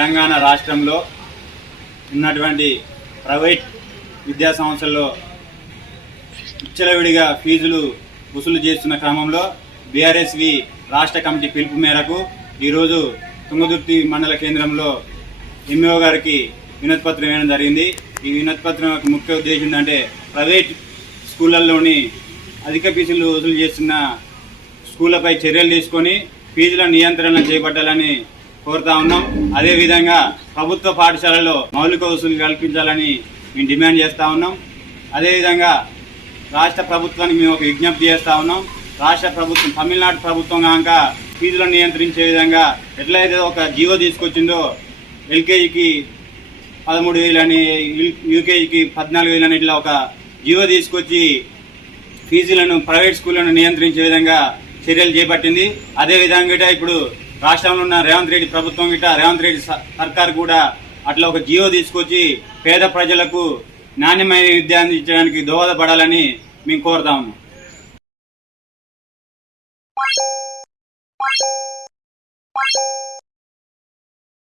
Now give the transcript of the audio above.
తెలంగాణ రాష్ట్రంలో ఉన్నటువంటి ప్రైవేట్ విద్యా సంస్థల్లో విచ్చలవిడిగా ఫీజులు వసూలు చేస్తున్న క్రమంలో బీఆర్ఎస్వి రాష్ట్ర కమిటీ పిలుపు మేరకు ఈరోజు తుంగతుర్తి మండల కేంద్రంలో ఎంఈఓ గారికి వినతిపత్రం ఇవ్వడం జరిగింది. ఈ వినతిపత్రం యొక్క ముఖ్య ఉద్దేశం ఏంటంటే ప్రైవేట్ స్కూళ్ళల్లోని అధిక ఫీజులు వసూలు చేస్తున్న స్కూళ్లపై చర్యలు తీసుకొని ఫీజుల నియంత్రణ చేపట్టాలని కోరుతా ఉన్నాం. అదేవిధంగా ప్రభుత్వ పాఠశాలలో మౌలిక వసూలు కల్పించాలని మేము డిమాండ్ చేస్తూ ఉన్నాం. అదేవిధంగా రాష్ట్ర ప్రభుత్వానికి మేము ఒక విజ్ఞప్తి చేస్తూ ఉన్నాం. రాష్ట్ర ప్రభుత్వం తమిళనాడు ప్రభుత్వం కనుక ఫీజులను నియంత్రించే విధంగా ఎట్లయితే ఒక జీవో తీసుకొచ్చిందో ఎల్కేజీకి 13,000 అని యూకేజీకి 14,000 అని ఇట్లా ఒక జీవో తీసుకొచ్చి ఫీజులను ప్రైవేట్ స్కూళ్లను నియంత్రించే విధంగా చర్యలు చేపట్టింది. అదేవిధంగా ఇప్పుడు రాష్ట్రంలో ఉన్న రేవంత్ రెడ్డి ప్రభుత్వం రేవంత్ రెడ్డి సర్కార్ కూడా అట్లా ఒక జీవో తీసుకొచ్చి పేద ప్రజలకు నాణ్యమైన విద్య అందించడానికి దోహదపడాలని మేము కోరుతా ఉన్నాం.